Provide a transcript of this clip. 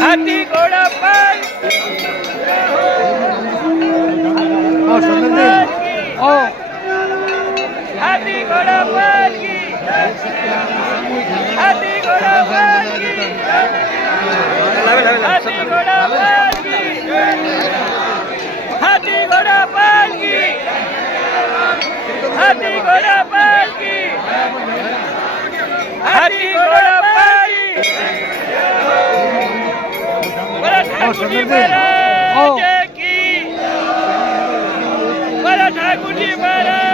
हाथी घोड़ा पर हाथी घोड़ा पर की हाथी घोड़ा पर की हाथी घोड़ा पर की हाथी घोड़ा पर की हाथी घोड़ा पर की हाथी घोड़ा पर ठाकुर जी महाराज की ठाकुर जी महाराज